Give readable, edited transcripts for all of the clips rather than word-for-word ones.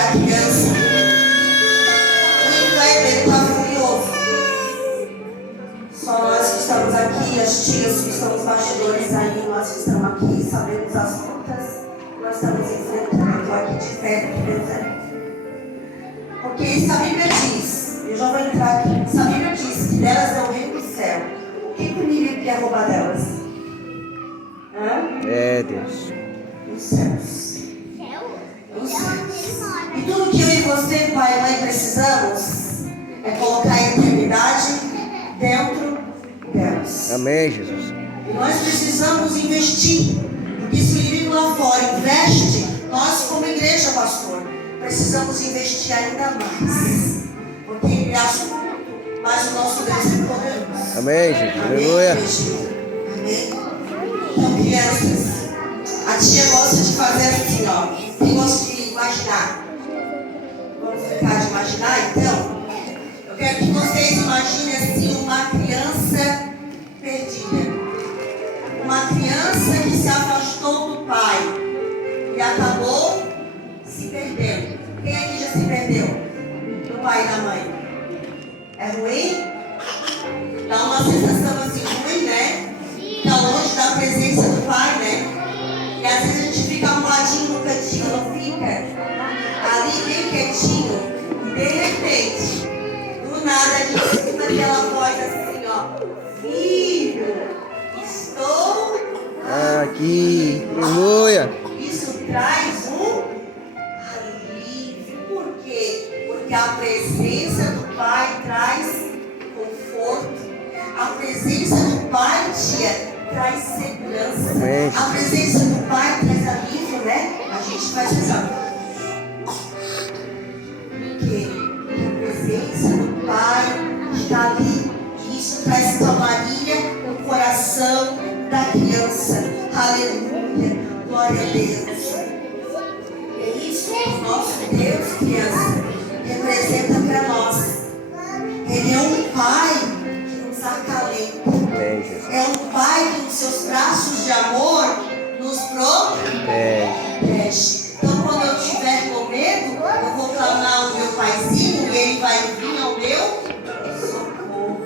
para a criança. O inferno está furioso. Só nós que estamos aqui, as tias que estão nos bastidores aí, nós que estamos aqui, sabemos as lutas que nós estamos enfrentando. Eu estou aqui de perto, que Deus é. Porque se a Bíblia diz, eu já vou entrar aqui, se a Bíblia diz que delas é o reino do céu, o que o inimigo quer roubar delas? É, Deus. Os céus. Os céus. E tudo que eu e você, pai e mãe, precisamos é colocar a eternidade dentro delas. Amém, Jesus. E nós precisamos investir. Porque se o inimigo lá fora investe, nós como igreja, pastor, precisamos investir ainda mais. Porque ele é assunto, mas o nosso Deus é poderoso. Amém, Jesus. Aleluia. Amém. Então, crianças, a tia gosta de fazer assim, ó. Quem gosta de imaginar? Vamos ficar de imaginar, então? Eu quero que vocês imaginem assim uma criança perdida. Uma criança que se afastou do pai e acabou se perdendo. Quem aqui já se perdeu? Do pai e da mãe. É ruim? Dá uma sensação assim ruim, né? Fica longe da presença do pai, né? E às vezes a gente fica arrumadinho no cantinho, não fica? Ali bem quietinho. E de repente, do nada a gente escuta aquela voz assim, ó. Filho, estou Aqui. Aleluia. Isso traz um alívio. Por quê? Porque a presença do pai traz conforto. A presença do pai, tia, traz segurança. Amém. A presença do pai traz alívio, né? A gente faz isso. Porque a presença do pai está ali. Isso traz calmaria no coração da criança. Aleluia. Glória a Deus. É isso que o nosso Deus, criança, representa para nós. Ele é um pai que nos acalenta. Amém, Jesus. É um pai que nos seus braços de amor nos protege. Então quando eu estiver com medo, eu vou clamar o meu paizinho e ele vai vir ao meu socorro.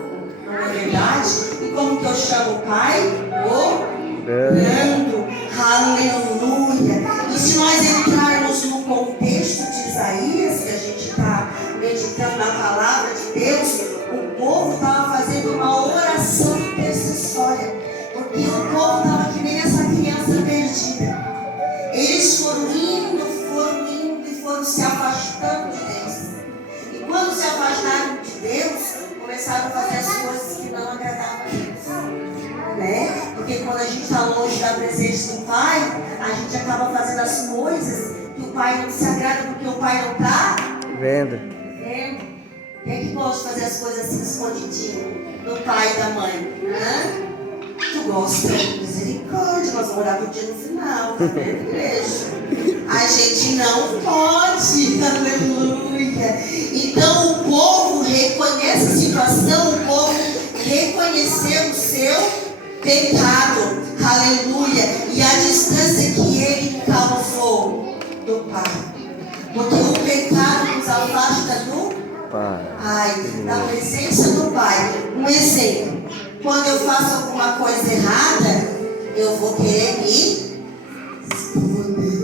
Não é verdade? E como que eu chamo o pai? Orando. Aleluia. E se nós entrarmos no contexto de Isaías, que a gente está meditando na palavra de Deus, o povo estava fazendo uma oração intercessória. Porque o povo estava que nem essa criança perdida. Eles foram indo e foram se afastando de Deus. E quando se afastaram de Deus, começaram a fazer as coisas que não agradavam a Deus. Né? Porque quando a gente está longe da presença do Pai, a gente acaba fazendo as coisas que o Pai não se agrada, porque o Pai não está Vendo. vendo. Quem é que gosta de fazer as coisas assim escondidinho do pai e da mãe? Tu gosta? Misericórdia, nós vamos orar por dia no final, tá vendo, igreja? A gente não pode, aleluia. Então o povo reconhece a situação, o povo reconheceu o seu pecado, aleluia, e a distância que ele causou do Pai. Porque o pecado nos afasta do Pai, da presença do Pai. Um exemplo: quando eu faço alguma coisa errada, eu vou querer me esconder,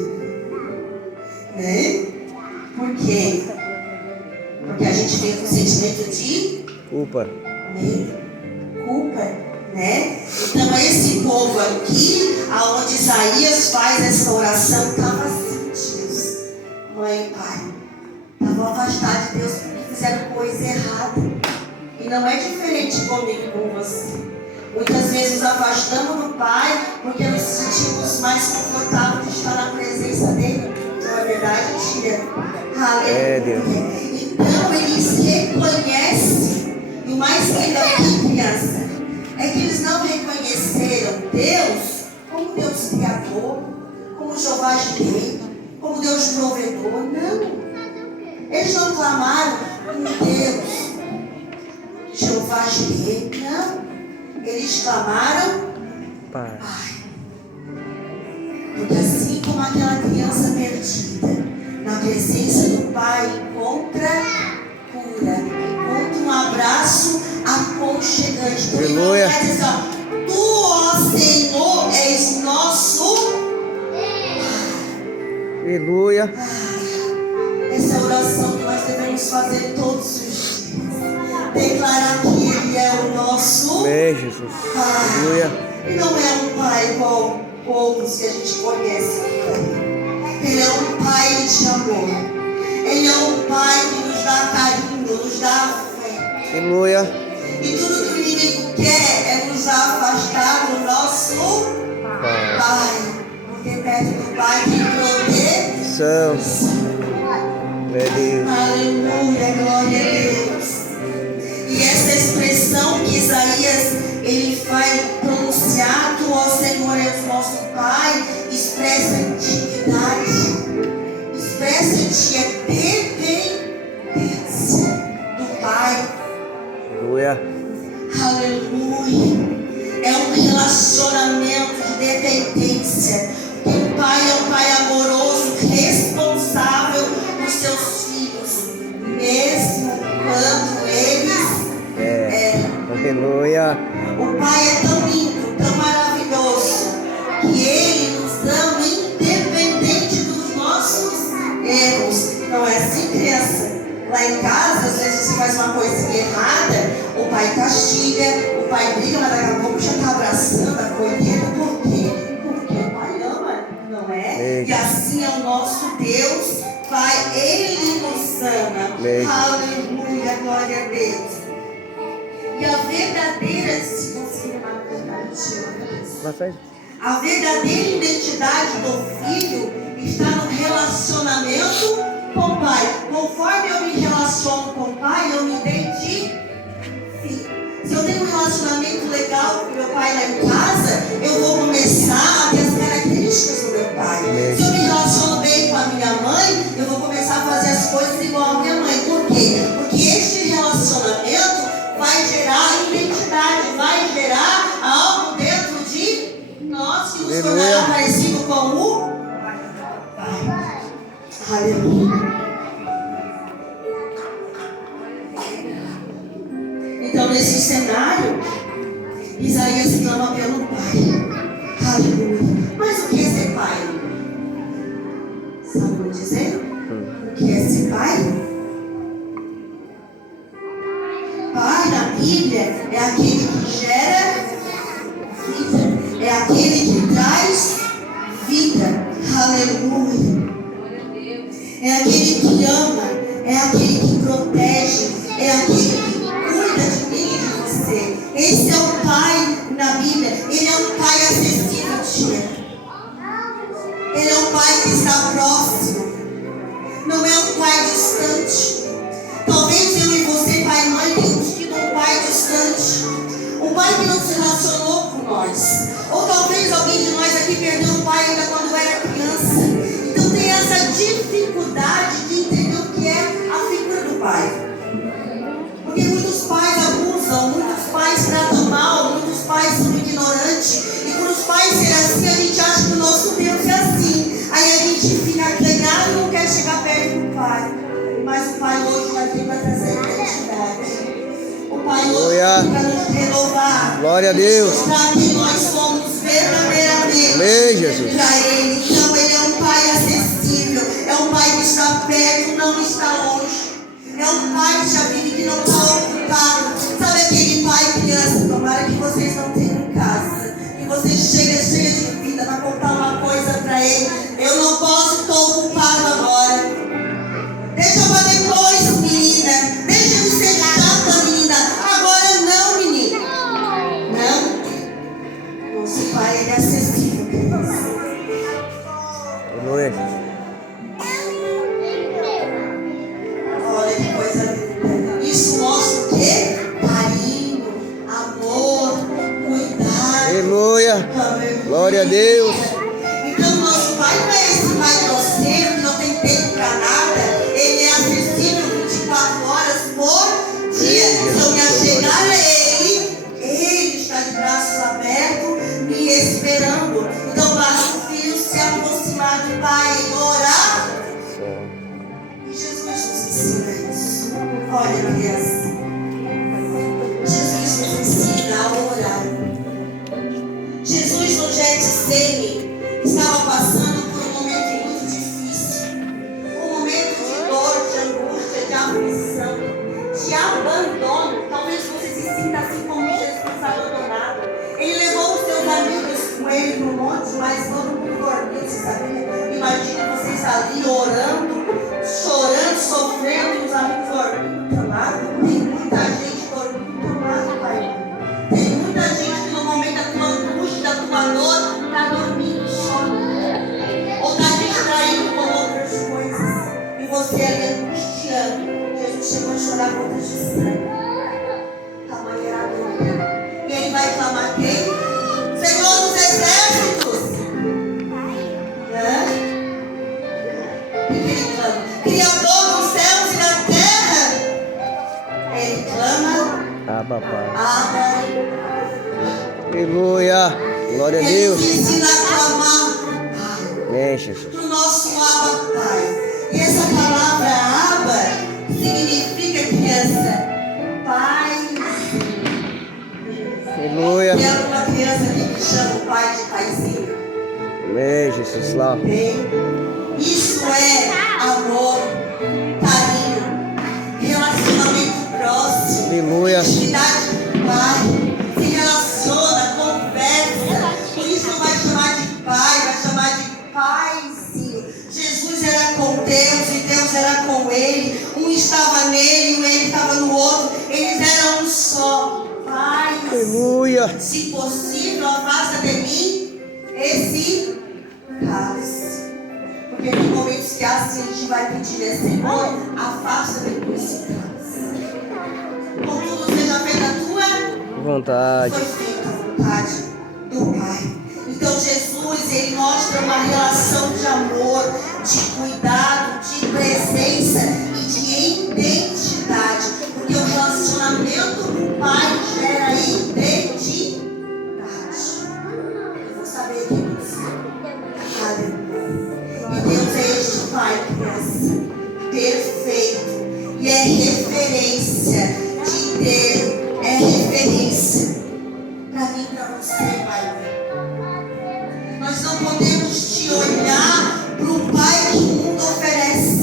né? Por quê? Porque a gente vem com sentimento de Culpa. medo, culpa, né? Então esse povo aqui, aonde Isaías faz essa oração, estava assim, Deus, mãe e pai, estavam afastados de Deus porque fizeram coisa errada. E não é diferente comigo e com você. Muitas vezes nos afastamos do Pai porque nos sentimos mais confortáveis de estar na presença dele. Não é verdade, tia? Aleluia. Então eles reconhecem. E o mais lindo aqui, criança, é que eles não reconheceram Deus como Deus criador, como Jeová Jireh, como Deus provedor. Não. Eles não clamaram por Deus, Jeová Jireh. Não. Eles clamaram Pai. Porque assim como aquela criança perdida na presença do o Pai encontra cura, encontra um abraço aconchegante. Aleluia. Vai dizer, ó, tu, ó Senhor, és nosso. Aleluia. Essa é a oração que nós devemos fazer todos os dias. Declarar que Ele é o nosso Amém, Jesus. Pai. Aleluia. E não é um Pai igual outros que a gente conhece. Ele é um Pai de amor. Ele é um Pai que nos dá carinho, nos dá fé. Aleluia. E tudo que o inimigo quer é nos afastar do nosso Pai. Porque perto do Pai tem proteção. Glória a Deus. Aleluia, glória a Deus. E essa expressão que Isaías ele vai pronunciar, tu, ó Senhor, és nosso Pai, expressa intimidade, expressa em ti a dependência do Pai. Aleluia. Aleluia. É um relacionamento de dependência. O Pai é um Pai amoroso, responsável por seus filhos, mesmo quando eles Aleluia. O Pai é tão lindo, tão maravilhoso, que Ele nos ama independente dos nossos erros. Não é assim, criança? Lá em casa, às vezes você faz uma coisinha errada, o pai castiga, o pai briga, mas daqui a pouco já está abraçando, acolhendo. Por quê? Porque o Pai ama, não é? E assim é o nosso Deus, Pai, Ele nos ama. Aleluia, glória a Deus. E a verdadeira, se conseguir a verdadeira identidade do filho está no relacionamento com o Pai. Conforme eu me relaciono com o Pai, eu me identifico. Se eu tenho um relacionamento legal com meu pai lá em casa, eu vou começar a ter as características do meu pai. Se eu me relaciono bem com a minha mãe, eu vou começar a fazer as coisas igual a minha mãe. Por quê? Porque este relacionamento vai gerar identidade, vai gerar algo dentro de nós que nos tornará parecido com o Pai. Aleluia. Então, nesse cenário, Isaías clama pelo Pai. Aleluia. Mas o que é ser pai? Sabe me dizer? O que é ser pai? Pai na Bíblia é aquele que gera vida, é aquele que traz vida. Aleluia. É aquele que ama, é aquele que protege, é aquele que cuida de mim e de você. Esse é o Pai na Bíblia. Ele é um Pai acessível, tia. Ele é um Pai que está próximo. Não é um Pai distante. Talvez eu e você, pai e mãe, tenhamos tido um pai distante. Um pai que não se relacionou com nós. Ou talvez alguém de nós aqui perdeu um pai ainda quando era criança. Então tem essa dificuldade de entender o que é a figura do pai. Porque muitos pais abusam, muitos pais tratam mal, muitos pais são ignorantes. E por os pais serem assim, a gente acha que o nosso Deus é assim. Aí a gente fica acanhado e não quer chegar perto do pai. Mas o Pai hoje vai vir para trazer identidade. O Pai hoje vem para nos renovar. Glória a Deus. Mostrar que nós somos verdadeiramente para Ele. Então Ele é um Pai acessível. É um Pai que está perto, não está longe. É um Pai que já vive, que não está ocupado. Sabe aquele pai criança? Tomara que vocês não tenham em casa. E você chega cheia de vida para contar uma coisa para ele. Eu não posso, estou ocupado agora. Deixa para depois, menina. Deixa de ser chata, menina. Agora não, menino. Não. Nosso Pai, Ele é acessível, criança. Aleluia. Olha que coisa linda. Isso mostra o quê? Carinho, amor, cuidado. Aleluia. Glória a Deus. Então, nosso Pai não é esse Pai grosseiro que não tem tempo para nada. Ele é acessível 24 horas por dia. Então, me achegar a Ele está de braços abertos, me esperando. Então, basta o filho se aproximar do Pai e orar. E Jesus você ali angustiando, Jesus chegou a chorar gotas de sangue. Tamanha era a dor. E ele vai clamar quem? Senhor dos exércitos. Hã? O que ele clama? Criador dos céus e da terra. Ele clama. Papai. Abba. Aleluia. Glória a Ele Deus. nos ensina a clamar, Pai, Amém, Jesus. para o nosso Abba, Pai. E essa palavra Abba significa, criança, Pai. Aleluia. Tem alguma criança que me chama o pai de paizinho? Amém, Jesus. Lá. Tem. Isso é amor, carinho, relacionamento próximo, Aleluia. intimidade com o pai. Se relaciona, conversa. Por isso não vai chamar de pai, vai chamar de paizinho. Jesus era com Deus e Deus era com ele. Um estava nele e ele estava no outro. Eles eram um só. Pai. Aleluia. Se possível, afasta de mim esse cálice. Porque tem momentos que assim a gente vai pedir, né? Senhor, afasta de mim esse cálice. Contudo, seja feita a tua Vontade. foi feita a vontade do Pai. Então Jesus, ele mostra uma relação de amor, de cuidado, de presença e de identidade. Porque o relacionamento do Pai gera identidade. Eu vou saber quem você é. Aleluia. E Deus é este Pai, criança, perfeito. E é referência de Deus. É referência para mim e para você, Pai. Nós não podemos te olhar para o Pai que o mundo oferece.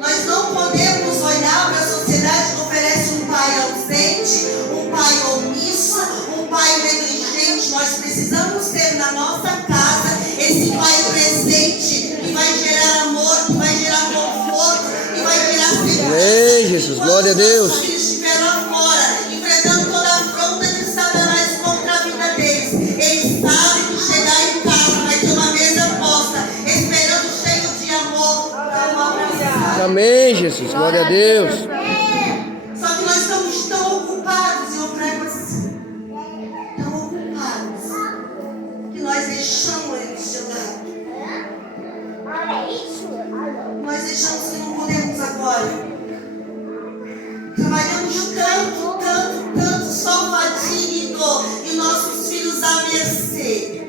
Nós não podemos olhar para a sociedade que oferece um pai ausente, um pai omisso, um pai negligente. Nós precisamos ter na nossa casa esse pai presente que vai gerar amor, que vai gerar conforto, que vai gerar segurança. Amém, Jesus. Glória a Deus. Quando os filhos estiveram lá fora, enfrentando toda a afronta de Satanás contra a vida deles, eles sabem que chegar em casa vai ter uma mesa posta, esperando cheio de amor para uma abraçada. Amém, Jesus. Glória a Deus. Só que nós estamos tão ocupados, e eu prego assim, tão ocupados, que nós deixamos ele de lado. Nós deixamos que não podemos agora. Trabalhamos tanto, tanto, tanto, só fadiga e dor, e nossos filhos à mercê.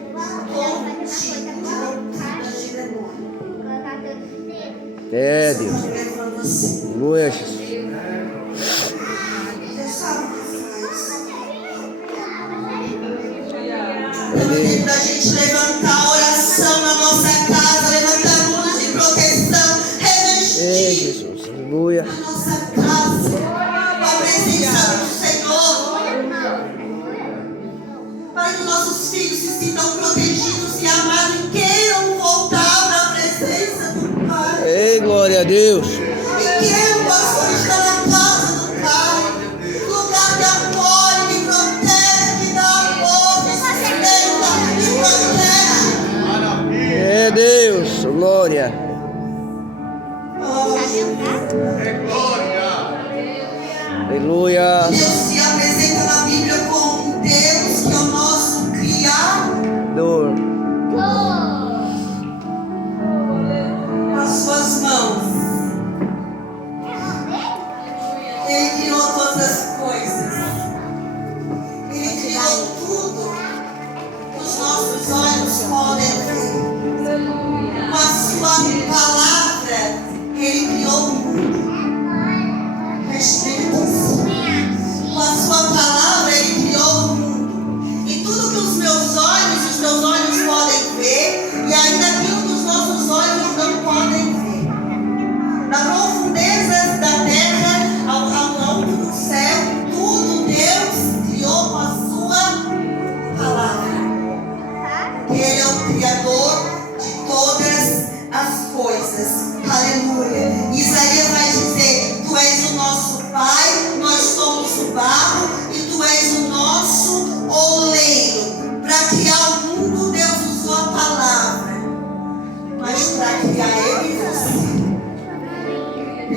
Todo tipo de loucura de demônio. É, Deus. Estou levando assim. Aleluia, Jesus. Você sabe o que faz. Então é tempo da gente levantar a oração na nossa casa, levantar luz de proteção, É, revestir Jesus. Aleluia. a nossa casa com a presença do Senhor, para que nossos filhos se sintam protegidos e amados e queiram voltar para a presença do Pai. Ei, glória a Deus. E queiram, pastor, estar na casa do Pai, lugar que acolhe, que protege, que dá amor, que sustenta, que protege. É Deus. Glória. Aleluia. Deus se apresenta na Bíblia como um Deus que é o nosso Criador. Com as suas mãos. Ele criou todas as coisas. Ele criou tudo que os nossos olhos podem ver. Com a sua palavra, ele criou o mundo. Preste bem atenção. Com a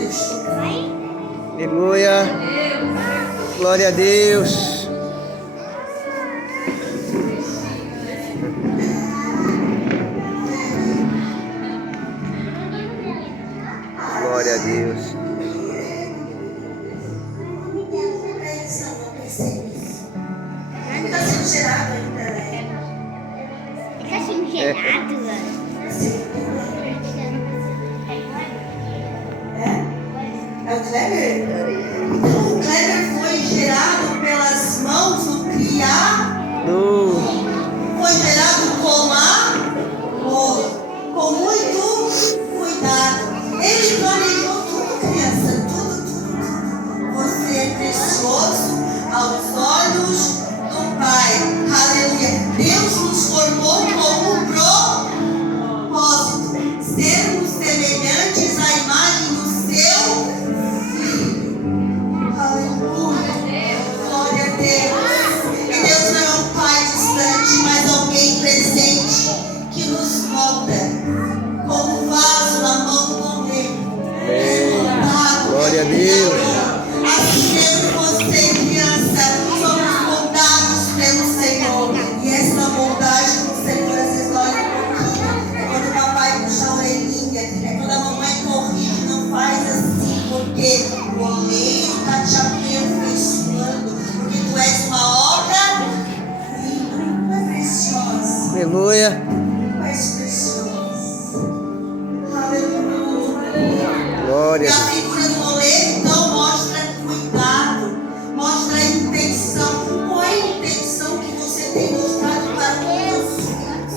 Deus. Aleluia. Glória a Deus. Glória a Deus. Está sendo gerado ainda, né? Está sendo gerado, velho. É o Kleber? Então, o Kleber foi gerado pelas mãos do Criador. Foi gerado com amor, com muito cuidado. Ele planejou tudo, criança, tudo. Você é precioso aos olhos do Pai. Aleluia. Deus nos formou com um propósito. Sermos semelhantes à imagem do seu Filho. Aleluia. Glória a Deus. E Deus não é um Pai distante, mas alguém presente que nos molda como vaso na mão do Rei. Glória a Deus. Assim mesmo você, criança, somos moldados pelo Senhor. E essa moldagem do Senhor, às vezes dói um pouquinho. É quando o papai puxa a orelhinha, é quando a mamãe corrige, não faz assim, porque o oleiro está te aperfeiçoando. Porque tu és uma obra preciosa. Aleluia. Mais preciosa. Aleluia. Glória E a a Deus. figura do oleiro, então, mostra cuidado, mostra a intenção. Qual é a intenção que você tem mostrado para os teus filhos?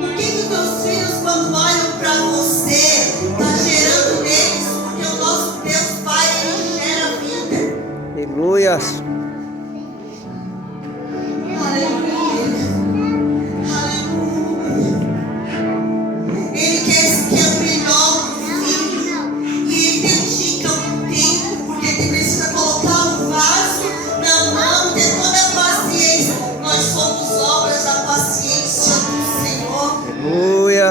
Por que os teus filhos, quando olham para você, está gerando neles? Porque o nosso Deus Pai, Ele gera vida. Aleluia. Aleluia. Aleluia. Ele quer que eu melhor o filho. E ele dedica um tempo, porque ele precisa colocar um vaso na mão, ter toda a paciência. Nós somos obras da paciência do Senhor. Aleluia.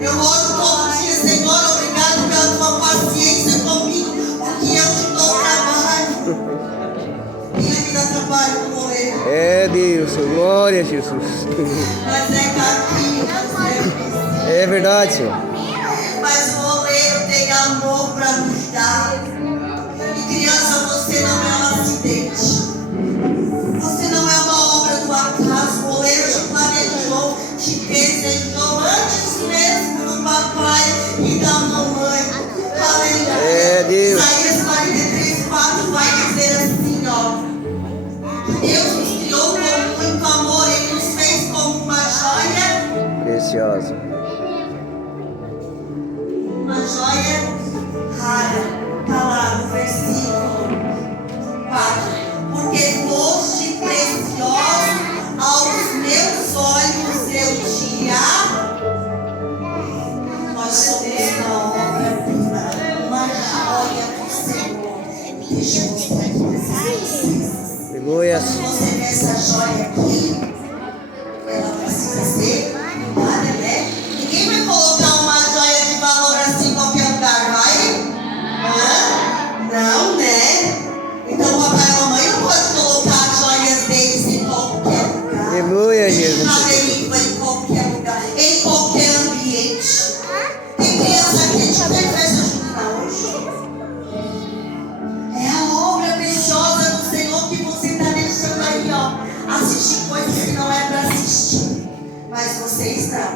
Eu oro todo dia, Senhor, obrigado pela tua paciência comigo, porque eu te dou trabalho. E ele me dá trabalho no moleiro. É Deus. Glória a Jesus. Mas é capinho, mas é preciso. É verdade, Senhor. Mas o oleiro tem amor para nos dar. E criança, você não é um acidente. Você não é uma obra do acaso. O oleiro te planejou, te desejou antes mesmo do papai e da mamãe. Aleluia. É Deus. Isaías 43:4 vai dizer assim, ó. Deus nos criou com muito amor. Ele nos fez como uma joia. Preciosa. Uma joia rara. Está lá no versículo 4. Porque foste precioso aos meus olhos, eu te amo. Nós somos uma obra-prima, uma joia do Senhor. Deixa eu mostrar aqui para vocês. Aleluia. Quando você vê essa joia aqui, ela precisa ser cuidada, né? Ninguém vai colocar uma joia de valor assim em qualquer lugar, vai? Hã? Não, né? Então o papai e a mamãe não pode colocar as joias deles em qualquer lugar. Aleluia, Jesus. Caderito em qualquer lugar, em qualquer ambiente. Tem criança aqui que tem festa junina hoje. É a obra preciosa do Senhor que você está deixando aí, ó. Assistir coisas que não é para assistir. Mas vocês não.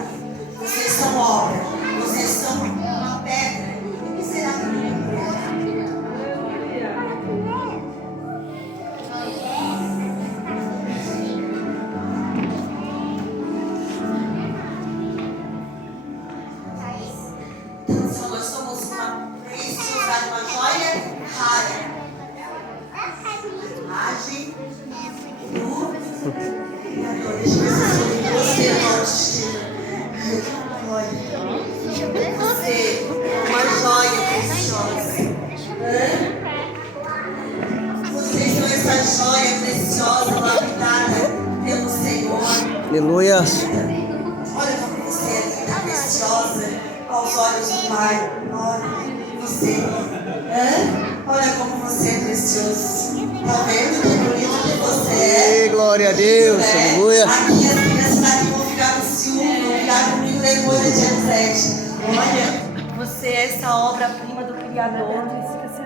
Vocês são obra. Vocês são uma pedra. O que será que não é? Então, nós somos uma preciosidade, uma joia rara. Imagem do Criador. Deixa eu ver se eu sou você, autoestima. Olha, você, uma joia preciosa. Vocês são essa joia preciosa, lapidada pelo Senhor. Aleluia. Olha como você é linda, preciosa aos olhos do Pai. Olha, você Jesus. Tá vendo que bonito que você é? Ei, glória a Deus. É. Aleluia. Aqui as crianças daqui vão ficar com ciúme, vão ficar comigo depois do dia 7. Olha, você é essa obra-prima do Criador.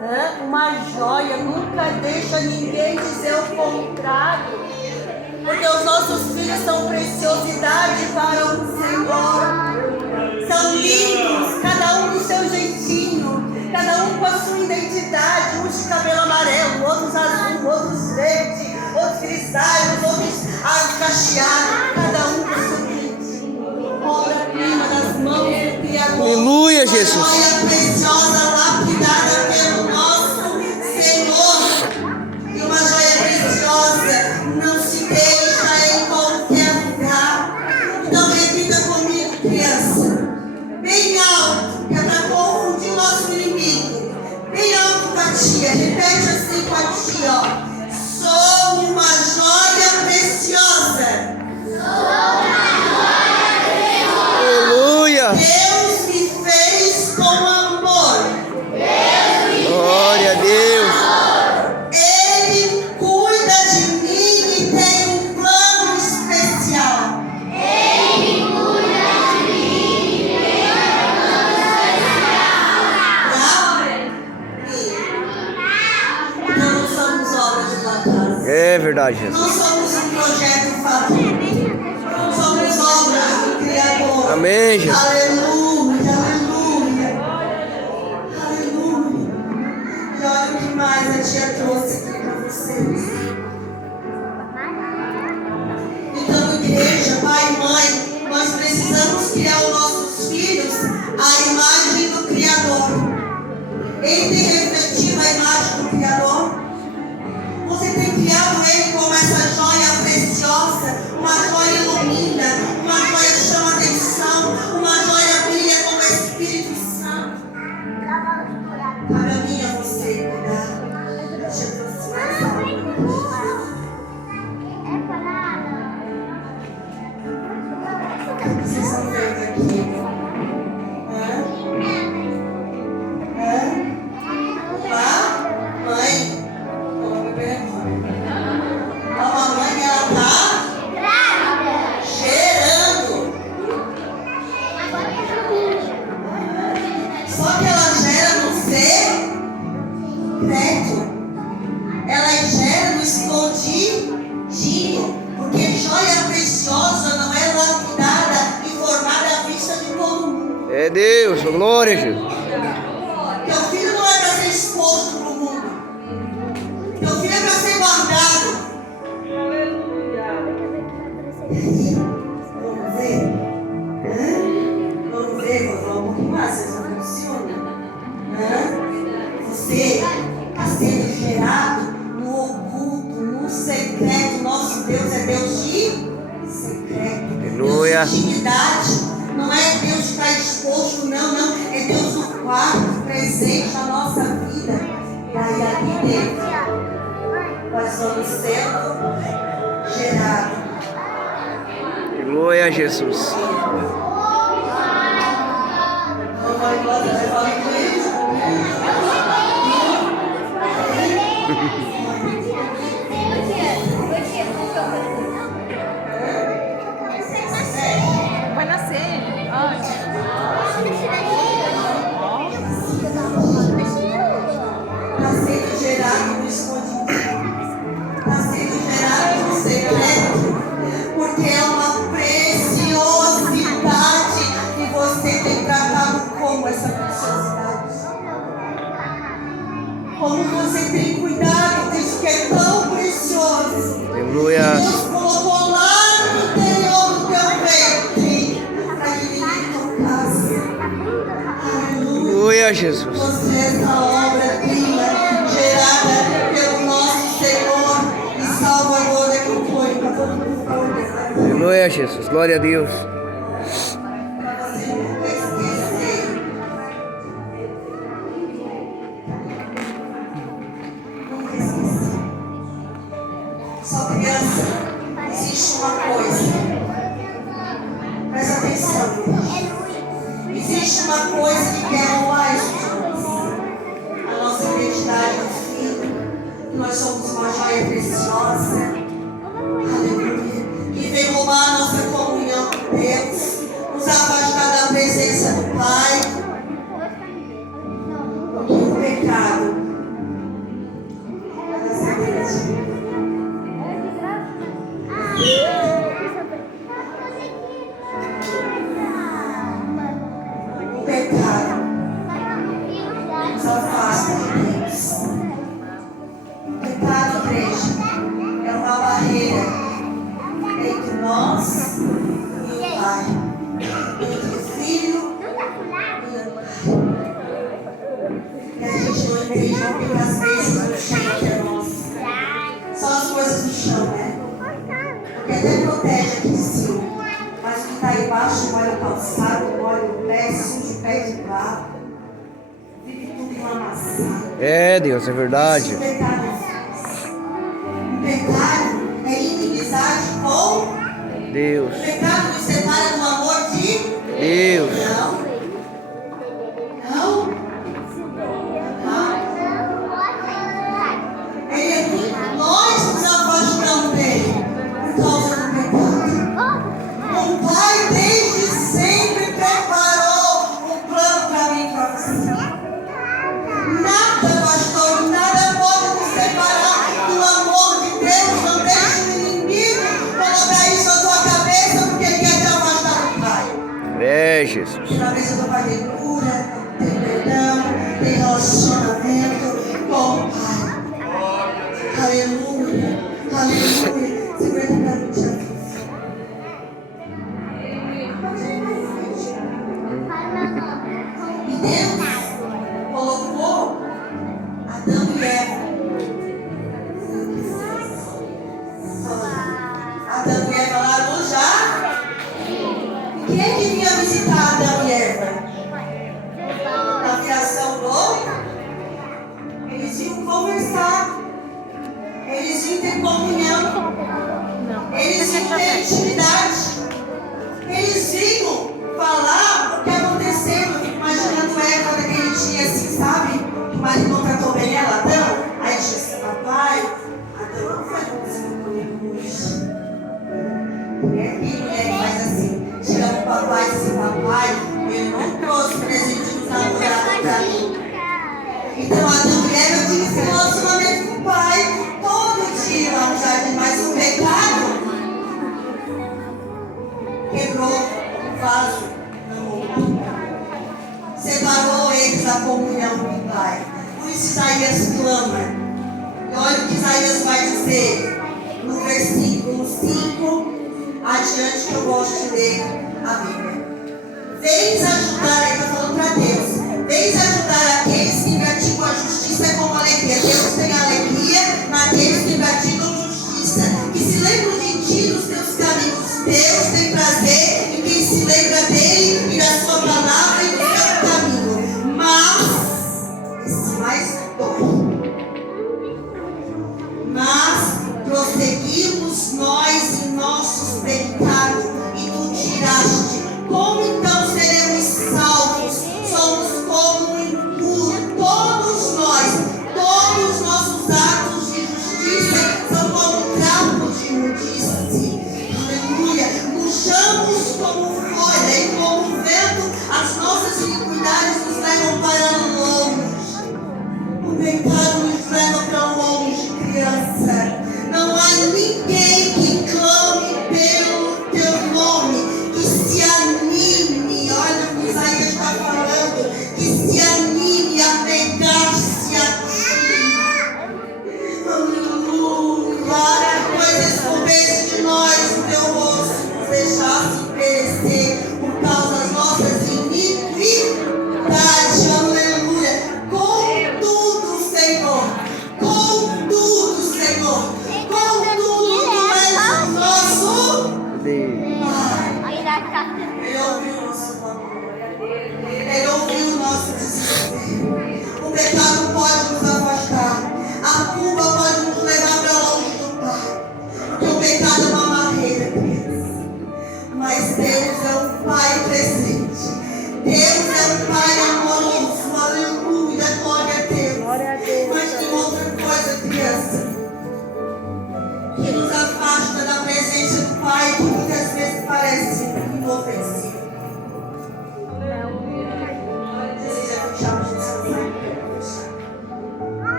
Hã? Uma joia, nunca deixa ninguém dizer o contrário. Porque os nossos filhos são preciosidade para o Senhor. São lindos, cada um do seu jeitinho, cada um com a sua identidade, uns de cabelo amarelo, outros azul, outros verde, outros grisalhos, outros cacheados, cada um com o seu jeitinho. Obra-prima das mãos do Criador. Aleluia, Jesus. Uma joia preciosa, lapidada pelo nosso Senhor. E uma joia preciosa não se deixa em qualquer lugar. Então repita comigo, criança. Bem alto, que é para confundir o nosso inimigo. Bem alto com a tia. Repete assim com a tia, ó. Sou uma joia preciosa. Aleluia. Deus me fez com amor. Glória a Deus. Ele cuida de mim e tem um plano especial. Não somos obras de uma casa. É verdade, Jesus. Não somos um projeto falido. Somos obras do Criador. Amém, Jesus. Aleluia, aleluia. Aleluia. E olha o que mais a tia trouxe aqui para vocês. Então, igreja, pai e mãe, nós precisamos criar os nossos filhos à imagem do Criador. Ele tem refletido a imagem do Criador. Você tem criado ele como essa joia preciosa, uma joia ilumina, uma joia chama atenção, uma joia brilha como o Espírito Santo. Cabe a mim e a você cuidar de aproximação. Vocês estão vendo aqui? Lá, mãe. Vamos beber agora. A mamãe, ela tá cheirando. Só que ela gera no secreto. Ela gera no escondidinho. Porque joia preciosa não é lapidada e formada à vista de todo mundo. É Deus. Glória a Jesus. Teu filho não é para ser exposto para o mundo. Teu filho é para ser guardado. Vamos ver? Vamos ver, vou falar um pouquinho mais, vocês não funcionam. Você está sendo gerado no oculto, no secreto. Nosso Deus é Deus de secreto. Aleluia. Deus de intimidade. Não é Deus que está exposto, não. É Deus no quarto, presente na nossa vida. E aí ali dentro nós vamos sendo gerados. Glória a Jesus. Não vai embora, vai falar inglês? Vai nascer. Está sendo gerado no escondido. Está sendo gerado no secreto. Porque é uma preciosidade que você tem tratado como essa preciosidade. Como você tem cuidado disso que é tão precioso. Aleluia. Deus colocou lá no interior do teu ventre para que ninguém tocasse. Aleluia. Aleluia, Jesus. Você é essa obra-prima gerada pelo nosso Senhor e Salvador que foi para todo mundo. Aleluia, Jesus. Glória a Deus. Para você nunca esquecer. Nunca esquecer. Só criança, existe uma coisa. Presta atenção. Existe uma coisa que quer mais de nós. A nossa identidade do filho. pecado. O pecado nos afasta de Deus. O pecado, igreja, é uma barreira entre nós e o Pai, entre o Filho e o Pai. E a gente não entende porque às vezes o chão que é nosso. Só as coisas do chão, né? Porque até protege aqui de cima. Mas o que está embaixo molha o calçado, molha o pé, suja o pé de barro. Vive tudo enlamaçado. É, Deus, é verdade. O pecado é inimizade com Deus. o pecado nos separa do amor de Deus. Não. Não. Ele é muito. Nós nos afastamos dele por causa do pecado. O Pai desde sempre preparou um plano para mim e para você. Nada, pastor, nada pode nos separar do amor de Deus. Não deixe o inimigo colocar isso na tua cabeça porque ele quer te afastar do Pai. É, Jesus. Toda vez que eu pai tem cura, tem perdão, tem relacionamento com o Pai. Aleluia, aleluia. Segura a mão de Jesus. E Deus colocou Adão e Eva. Adão e Eva lá no jardim. Quem é que vinha visitar Adão e Eva? Na criação do? Eles iam conversar. Eles iam ter comunhão. Eles iam ter intimidade. Eles iam falar o que aconteceu. Eu fico imaginando Eva naquele dia assim, sabe? Que o marido não tratou bem ela, Adão. Aí disse, papai, Adão não foi conversando comigo hoje. E mulher que faz assim, chega pro papai e diz, papai, ele não trouxe presente dos namorados pra mim. Então Adão e Eva tinham esse relacionamento com o pai todo dia lá no jardim, mas o pecado quebrou o vaso na mão. Separou eles da comunhão do Pai. Por isso Isaías clama. E olha o que Isaías vai dizer no versículo 5 adiante, que eu gosto de ler a Bíblia. Vens ajudar, ele está falando para Deus. Vens ajudar aqueles que praticam a justiça com alegria. Deus tem alegria naqueles que praticam justiça, que se lembram de ti nos teus caminhos. Deus tem prazer em quem se lembra dele e da sua palavra e do seu caminho. Mas, esse mais dói. Mas prosseguimos nós em nossos pecados e tu tiraste. Como então seremos salvos? Somos como um impuro.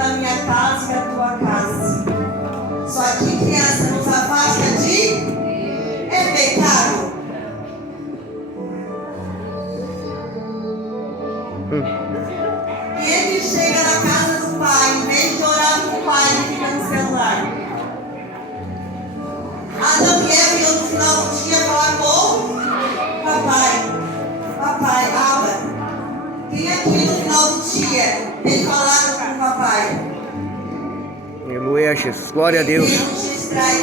da minha casa e da tua casa. Só que criança nos afasta de é pecado. Quem que chega na casa do pai, em vez de orar com o pai, ele fica no celular. Adão e Eva iam no final do dia falar com papai. Papai, Abba. Quem aqui no final do dia tem falado com o papai? Aleluia, Jesus. Glória a Deus. Ele nos distrai.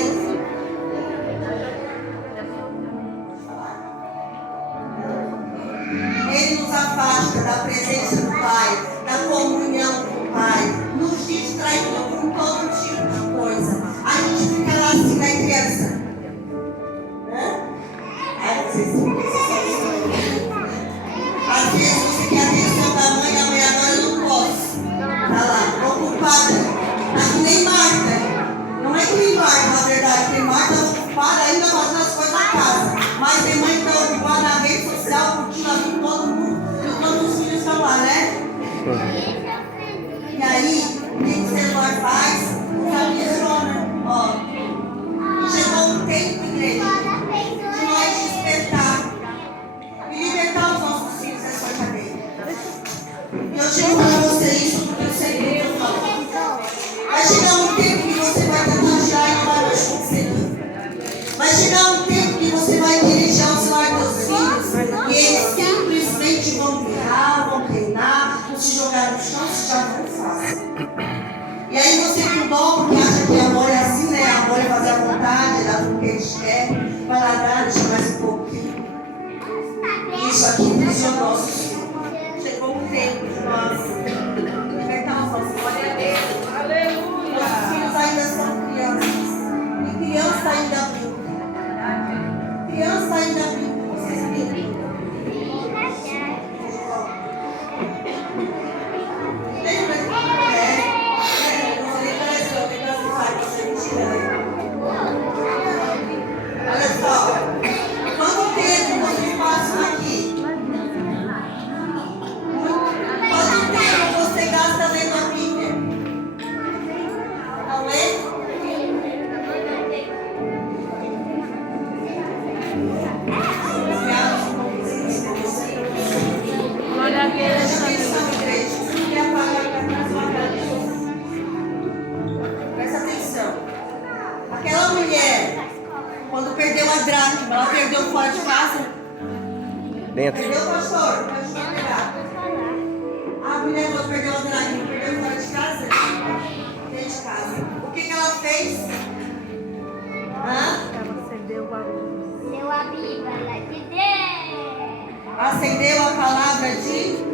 Ele nos afasta da presença do Pai, da comunhão com o Pai, nos distrai com todo tipo de coisa. A gente fica lá assim na criança. Às vezes você quer a atenção da mãe, a mãe agora eu não posso. Tá lá, ocupada. Tá que nem Marta. Não é que nem Marta, na verdade, porque Marta é ocupada ainda fazendo as coisas da casa. Mas tem mãe que está ocupada na rede social, curtindo a vida de todo mundo, enquanto os filhos estão lá, né? E aí, o que o celular faz? Sabe, ó. E chegou um tempo, igreja, de nós despertar e libertar os nossos filhos dessa cadeia. E eu digo para você isso porque eu sei que eu falo. Vai chegar um tempo que você vai tentar e não vai mais conseguir. Vai chegar um tempo que você vai querer tirar o celular dos filhos e eles simplesmente vão virar, vão reinar, vão se jogar no chão, se já não faz. E aí você com dó, porque acha que amor é assim, né? Amor é fazer a vontade, dar tudo que eles querem, vai lá dar, deixa mais um pouquinho. Isso aqui funciona nossos filhos. Chegou o tempo de nós libertar os nossos filhos. Aleluia! Nossos filhos ainda são crianças. E criança ainda brinca. Criança ainda brinca. Vocês brincam? Lembra que olha só, quanto tempo vocês passam aqui? Quanto tempo você gasta lendo a Bíblia? Não lê? Glória a Deus. Presta atenção. Aquela mulher, quando perdeu a dracma, ela perdeu fora de casa? Dentro. Perdeu, pastor? Pode pegar. A mulher, quando perdeu a dracma, perdeu fora de casa? Dentro de casa. O que ela fez? Leu a Bíblia de Deus. Acendeu a palavra de Deus.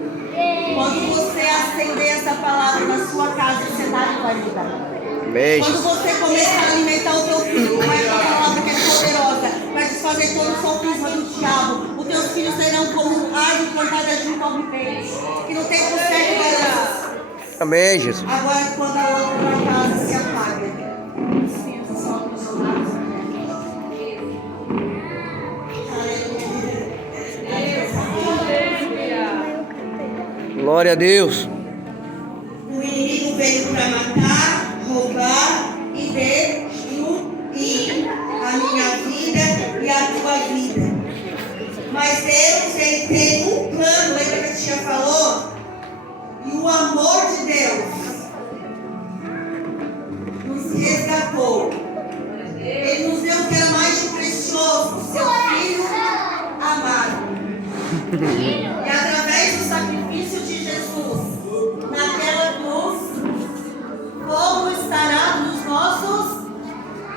Quando você acender essa palavra na sua casa, o cenário vai mudar. Beijos. Quando você começar a alimentar o teu filho com essa palavra que é poderosa, vai desfazer todo o sofisma do diabo, os teus filhos serão como árvore plantada junto ao ribeiro, que não tem conserto para Amém, Jesus. agora, quando a outra casa se apaga, os filhos são apaixonados. Glória a Deus. O inimigo veio para matar, roubar e destruir a minha vida e a tua vida. Mas Deus, ele tem um plano, lembra que a tia falou? E o amor de Deus nos resgatou. Ele nos deu o que era mais de precioso, seu filho amado. E através do sacrifício de Jesus naquela cruz, como estará nos nossos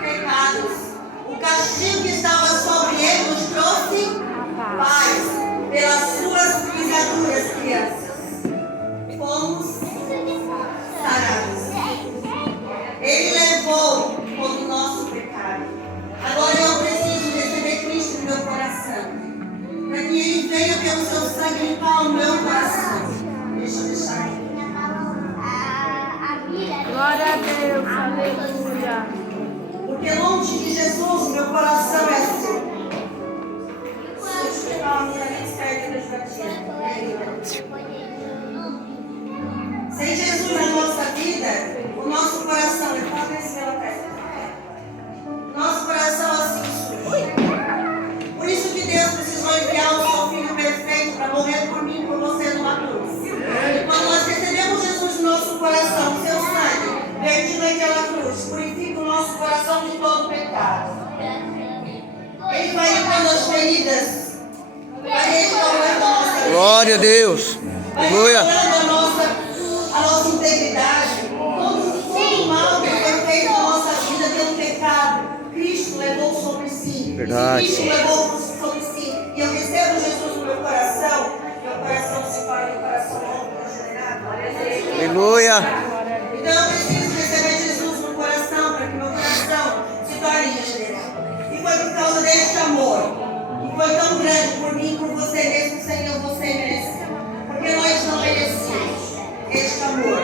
pecados. O castigo que estava sobre ele nos trouxe paz. Pelas suas pisaduras, crianças, fomos sarados. Ele levou todo o nosso pecado. Agora eu preciso receber Cristo no meu coração, para que Ele venha pelo seu sangue limpar o meu coração. Deixa eu deixar aqui. Glória a Deus. Aleluia. Porque longe de Jesus, meu coração é assim. Deixa eu pegar uma minha lista aí. Sem Jesus na nossa vida, a Deus. Vai Aleluia. restaurando a nossa integridade. Todo mal que foi feito na nossa vida pelo pecado, Cristo levou sobre si. Verdade. Cristo levou sobre si. E eu recebo Jesus no meu coração se torna um coração novo e regenerado. Aleluia. Então eu preciso receber Jesus no coração para que meu coração se torne regenerado. E foi por causa deste amor, que foi tão grande por mim e por você, mesmo sem você merecer. Porque nós não merecemos este amor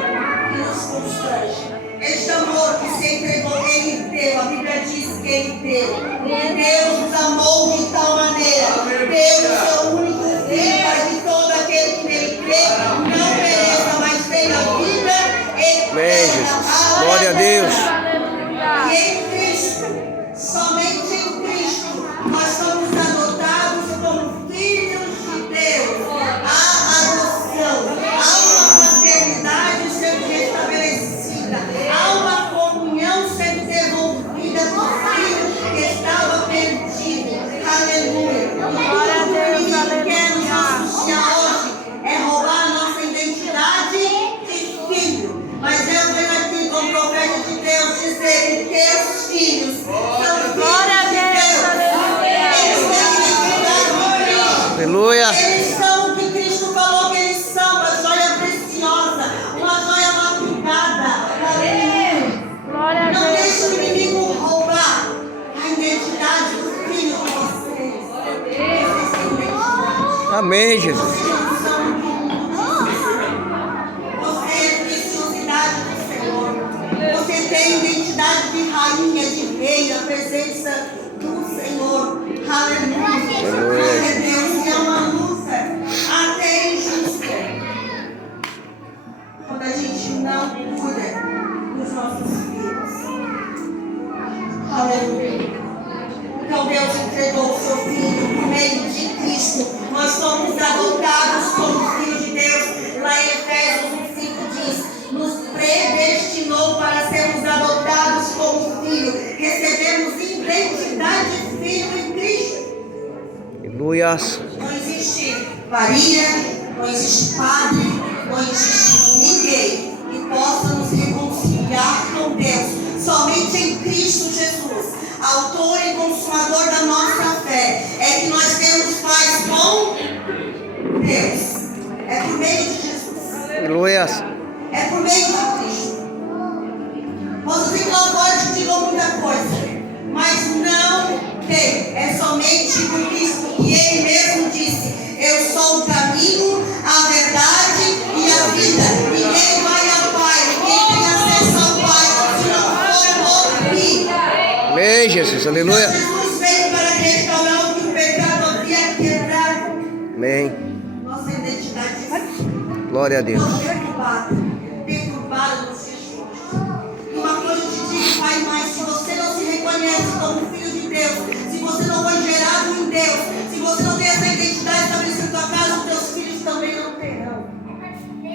que nos constrange. Este amor que se entregou, Ele deu. A Bíblia diz que Ele deu. E Deus nos amou de tal maneira. Deus é o seu único filho para que todo aquele que nele crê não pereça, mas tenha vida eterna. Amém, Jesus. Glória a Deus. E em Cristo, somente em Cristo, nós somos adotados como filhos de Deus. Há adoção, há uma paternidade sendo restabelecida, há uma comunhão sendo devolvida do filho que estava perdido. Aleluia. Glória a Deus, O inimigo aleluia. quer nos associar hoje é roubar a nossa identidade de filho. Mas eu venho aqui como profeta de Deus dizer que teus filhos são filhos Glória a de Deus, Deus. aleluia. Eles têm identidade de Cristo. Aleluia. Eles são o que Cristo falou que eles são, uma joia preciosa, uma joia lapidada. Aleluia. Glória a Não deixe o Deus. inimigo roubar a identidade do filho de vocês. Vocês têm identidade. Amém, Jesus. Você é preciosidade do Senhor. Você tem identidade de rainha, de rei, a presença do Senhor. Aleluia. Glória a Deus. E é uma luta até injusta. Quando a gente não cuida dos nossos filhos. Aleluia. Então Deus entregou o seu Filho por meio de Cristo. Nós somos adotados como filhos de Deus. Lá em Efésios 1:5 diz: nos predestinou para sermos adotados como filho. Recebemos identidade de filho em Cristo. Aleluia. Não existe Maria, não existe padre, não existe ninguém que possa nos reconciliar com Deus. Somente em Cristo Jesus, autor e consumador da nossa fé, é que nós temos paz com Deus. É por meio de Jesus. Aleluia. É por meio de Cristo. Posso vir lá fora e te digo muita coisa, mas não tem. É somente por Cristo que Ele mesmo disse: eu sou o caminho, a verdade e a vida. Ninguém vai ao Pai, ninguém tem acesso ao Pai se não for por mim. Amém, Jesus. Aleluia. Jesus veio para restaurar o que o pecado havia quebrado. Amém. Nossa identidade é Glória a Deus. deturbada nos dias de hoje. E uma coisa eu te digo, Pai, mas se você não se reconhece como filho de Deus, se você não foi gerado em Deus, se você não tem essa identidade estabelecida na tua casa, os teus filhos também não terão.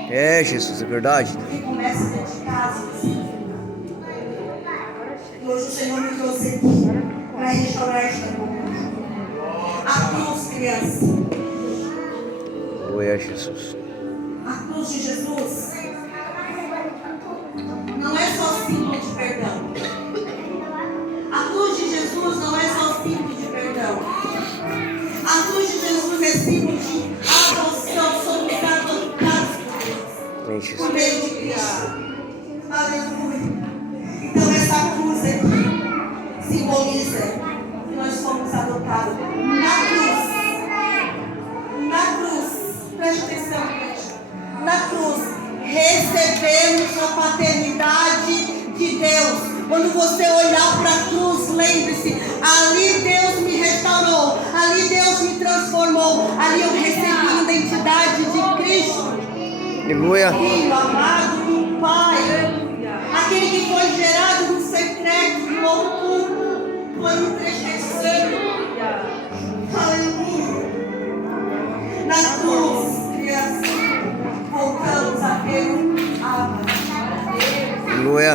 É, Jesus, é verdade. Porque começa dentro de casa. E hoje o Senhor me trouxe aqui para restaurar esta comunidade. A cruz, criança. Aleluia, Jesus. A cruz de Jesus não é só símbolo de perdão. A cruz de Jesus não é só símbolo de perdão. A cruz de Jesus é símbolo de adoção. Somos adotados Amém, por Jesus. meio de Cristo. Aleluia. Então essa cruz aqui simboliza que nós fomos adotados na cruz. Na cruz. Preste atenção, igreja. Na cruz, recebemos a paternidade de Deus. Quando você olhar para a cruz, lembre-se: ali Deus me restaurou, ali Deus me transformou, ali eu recebi a identidade de Cristo. Aleluia. Filho amado do Pai, aquele que foi gerado no secreto, no oculto, foi entristecido. Aleluia. Na cruz, criança, voltamos a ter um Abba. Aleluia.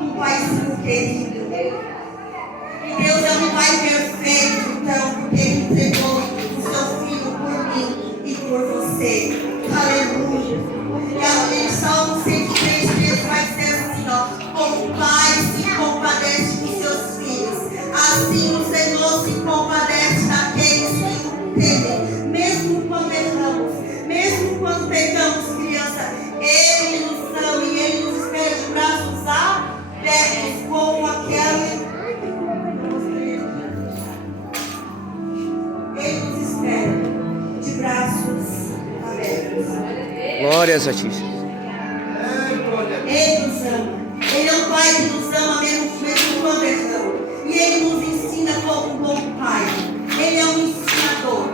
Um paizinho querido. E Deus é um pai perfeito, então, porque Ele entregou o seu filho por mim. Aleluia, Santíssimo. Ele nos ama. Ele é um pai que nos ama mesmo quando erramos. E ele nos ensina como um bom pai. Ele é um ensinador.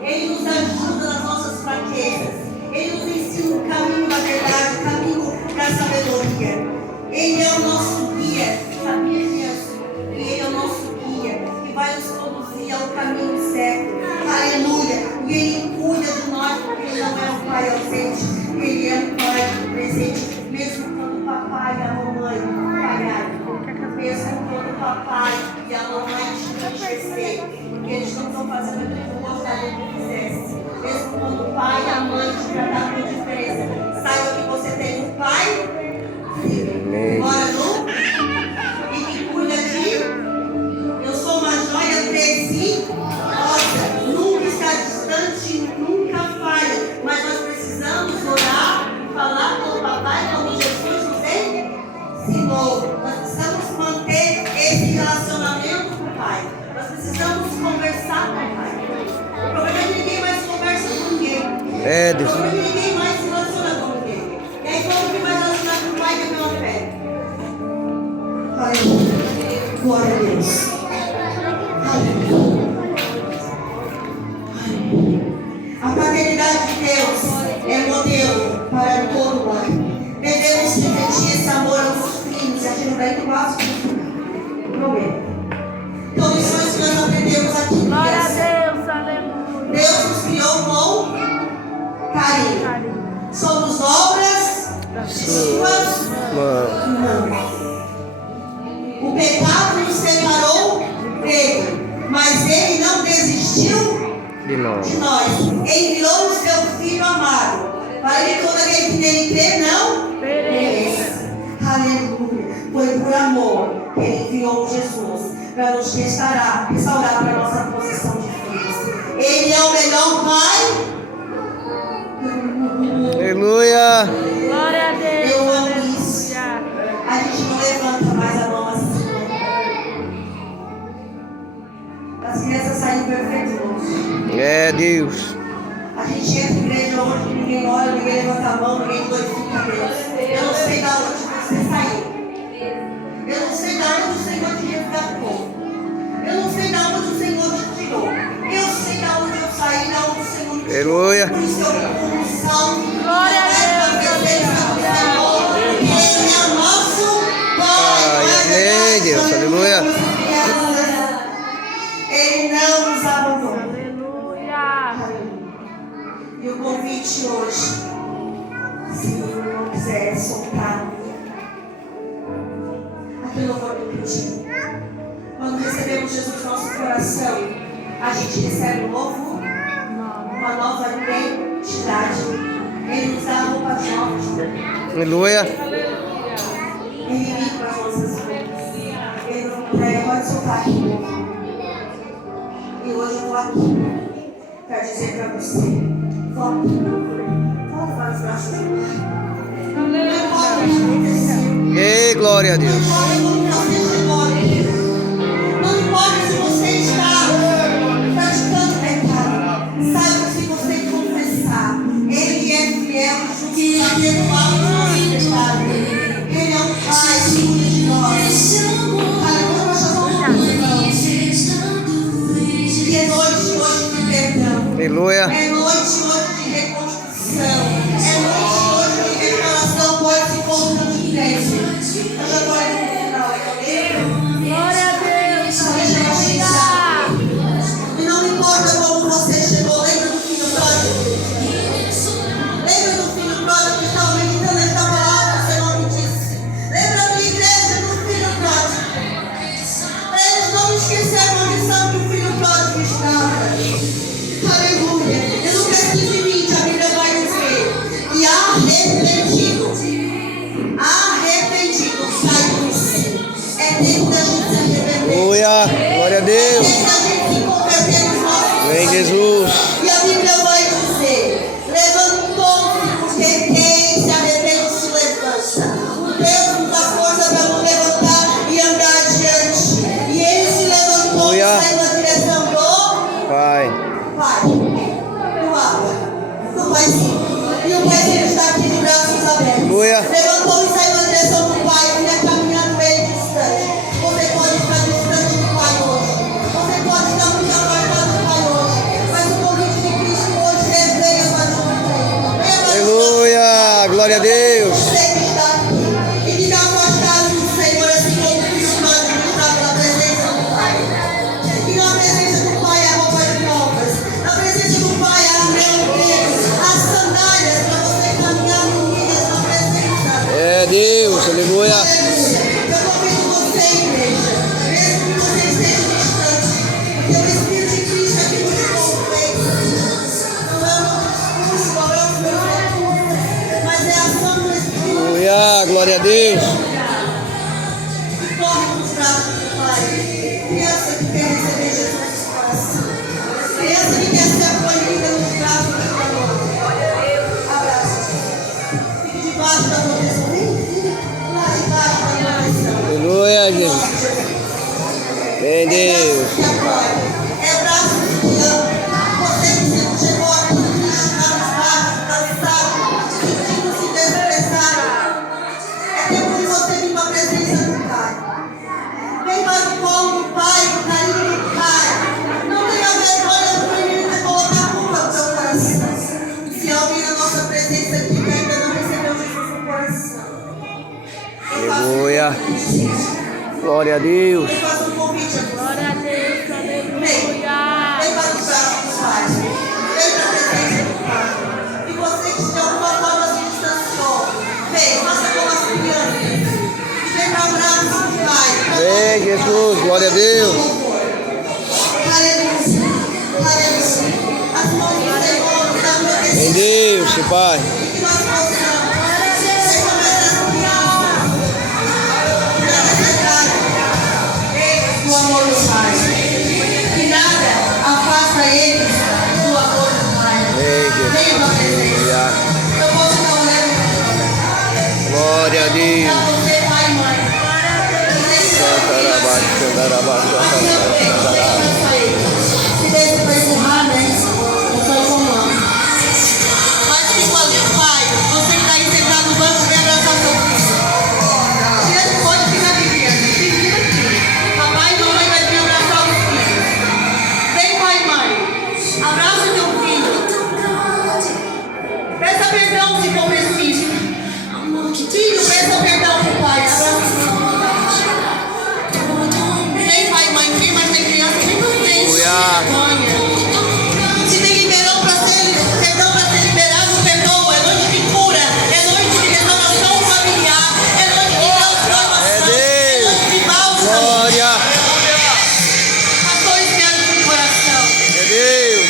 Ele nos ajuda nas nossas fraquezas. Ele nos ensina o caminho da verdade, o caminho da sabedoria. Ele é o nosso guia. Sabia disso? E ele é o nosso guia que vai nos conduzir ao caminho certo. Aleluia. E ele cuida de nós porque ele não é um pai ausente. Ele é um pai presente. Mesmo quando o papai e a mamãe falharem. Mesmo quando o papai e a mamãe te enxerguem. Porque eles não estão fazendo o que tu gostaria que fizesse. Mesmo quando o pai e a mãe te tratam com diferença. Saiba que você tem um pai. Agora não. E que cuida de. Eu sou uma joia preciosa. Nunca está distante, nunca falha. Mas nós precisamos orar, falar com o papai, como Jesus nos ensinou. Nós precisamos manter esse relacionamento com o pai. Nós precisamos conversar com o pai. O problema é que ninguém mais conversa com ninguém. É, Deus. O problema é que ninguém mais se relaciona com ninguém. E aí, como que vai relacionar com o pai que é pela fé? Aleluia. Glória a Deus. Aleluia. A paternidade de Deus é modelo para todo lar. Devemos repetir esse amor aos nossos filhos e ajudar em quase prometo. Então, lições que nós aprendemos aqui. Glória a Deus, aleluia. Deus nos criou com carinho. Somos obras de suas mãos. O pecado nos separou dele, mas ele não desistiu De novo. de nós. Enviou o seu Filho amado, para que todo aquele que nele crê não pereça. Aleluia. Foi por amor que ele enviou Jesus para nos restaurar para a nossa posição de filhos. Ele é o melhor pai. Aleluia. Glória a Deus, Eu amo isso. aleluia. A gente não levanta mais a mão assim. As crianças saem perfeitas. É, Deus. A gente entra em igreja hoje, ninguém olha, ninguém levanta a mão, ninguém glorifica a Deus. Eu não sei de onde você saiu. Eu não sei de onde o Senhor te resgatou. Eu não sei de onde o Senhor te tirou. Eu sei de onde eu saí, de onde o Senhor me tirou. Aleluia. Por isso eu pulo um salto. Glória a Deus, Ele é o nosso Pai. Amém, Deus. Aleluia. Ele não nos abandona. aleluia. E o convite hoje, se não quiser soltar, aquilo eu vou repetir. Quando recebemos Jesus no nosso coração, a gente recebe uma nova identidade. Ele nos dá roupas novas. Aleluia. Ele limpa as nossas roupas. Ele não pode soltar aqui. E hoje eu estou aqui para dizer para você: volta para os braços do Pai. Não importa o que aconteceu. Ei, glória a Deus. Não importa como você chegou aqui. Não importa se você está praticando pecado. Saiba que se você confessar, Ele é fiel e justo para perdoar os nossos pecados. Ele é um Pai que cuida de nós. Aleluia, nós chamamos de perdão. E é noite hoje de perdão. Aleluia. É noite hoje de reconstrução. É noite hoje de restauração. Pode se encontrar de frente. Eu já estou indo no final. Glória a Deus, aleluia. E não importa como você chegou. Lembra do filho pródigo? Lembra do filho pródigo que talvez Aleluia. Levantou e saiu na direção do Pai, vinha caminhando meio distante. Você pode estar distante do Pai hoje. Você pode estar muito afastado do Pai hoje. Mas o convite de Cristo hoje é: venha para junto. Venha para junto. Aleluia. Glória a Deus. Você que está aqui e que está afastado do Senhor, assim como o filho humano que está na presença do Pai. E na presença do Pai há roupas novas. Na presença do Pai há anel negro, as sandálias para você caminhar em milhas na presença. É Deus. Aleluia. Aleluia. Eu convido você, igreja, mesmo que você esteja distante, porque o Espírito de Cristo aqui nos convence. Não é o meu discurso, não é o meu recurso, mas é a ação do Espírito. Aleluia. Glória a Deus. Corre nos braços do Pai. Criança que quer receber Jesus no coração. Criança que quer ser acolhida nos braços do Senhor. Abraça. Fique debaixo da proteção. Vem, lá debaixo da proteção. Aleluia, Jesus. Vem, Deus. Que acolhe. É braços que ama. Você que chegou aqui, cansado, sentindo se desprezado. É tempo de você vir para a presença do Pai. Vem para o colo do Pai, o carinho do Pai. Não tenha vergonha do menino de colocar a culpa no seu coração. Se alguém na nossa presença aqui que ainda não recebeu Jesus no coração, Aleluia. Glória a Deus. eu faço um convite a você. Glória a Deus. Aleluia. Vem para os braços do Pai. Vem para a presença do Pai. E você que de alguma forma se distanciou, vem, faça como as crianças. Vem para o braço do Pai. Vem, Jesus. Glória a Deus. Aleluia. Aleluia. As mãos do Senhor estão Vem, protegidas. Deus, Pai. E que nós possamos ser como essas crianças. Do amor do Pai. Que nada afasta eles do amor do Pai. Vem, Venha para a presença. Jesus. Eu posso estar olhando Glória a para Deus. você, pai e mãe. Se desse para empurrar, né? Eu sou comando. Mas tipo ali, pai, você que está aí sentado no banco, vem abraçar seu filho. Criança pode ficar aqui, criança. Fica aqui. Papai e mamãe vai vir abraçar os filhos. Vem, pai e mãe. Abraça o teu filho. Peça perdão se for preciso. Filho, peça perdão pro pai. Abraça o seu filho. Vem, pai e mãe, vem, mas tem criança que nem não tem vergonha. Se tem perdão para ser liberado, perdoa. É noite de cura, é noite de restauração familiar, é noite de transformação, é noite de bálsamo. Glória. Pastores que abrem o coração. É Deus.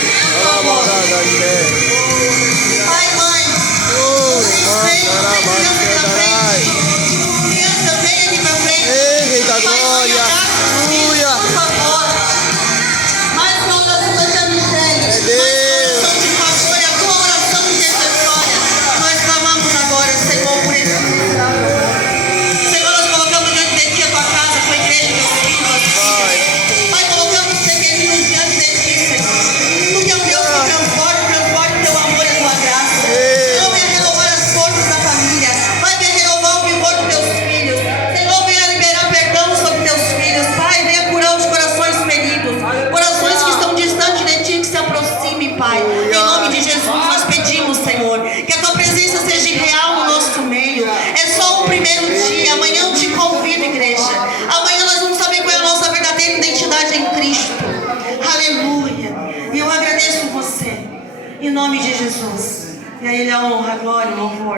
Pai e mãe, vocês venham, tem criança aqui na frente. Criança, vem aqui pra frente. Eita, Pai e mãe, glória. abraça os filhos, Aleluia. por favor. Mais que uma oração de mistério, mais que uma oração de favor, é a tua oração intercessória. Nós clamamos agora, Senhor, por esse lugar. Senhor, nós colocamos diante de ti a tua casa, a tua igreja, teus filhos. Pai, colocamos os pequeninos diante de ti, Senhor. Tu que é o Deus que transporta o teu amor e a tua graça. Senhor, venha renovar as forças da família. Pai, venha renovar o vigor dos teus filhos. Senhor, venha liberar perdão sobre teus filhos. Pai, venha curar os corações feridos. Corações que estão distantes de ti, que se aproxime, Pai. Em nome de Jesus, nós pedimos, Senhor, que a tua presença seja real no nosso meio. É só o primeiro dia. Amanhã eu te convido, igreja. Amanhã nós vamos saber qual é a nossa verdadeira identidade em Cristo. Aleluia. E eu agradeço você. Em nome de Jesus. E a Ele a honra, a glória e o louvor.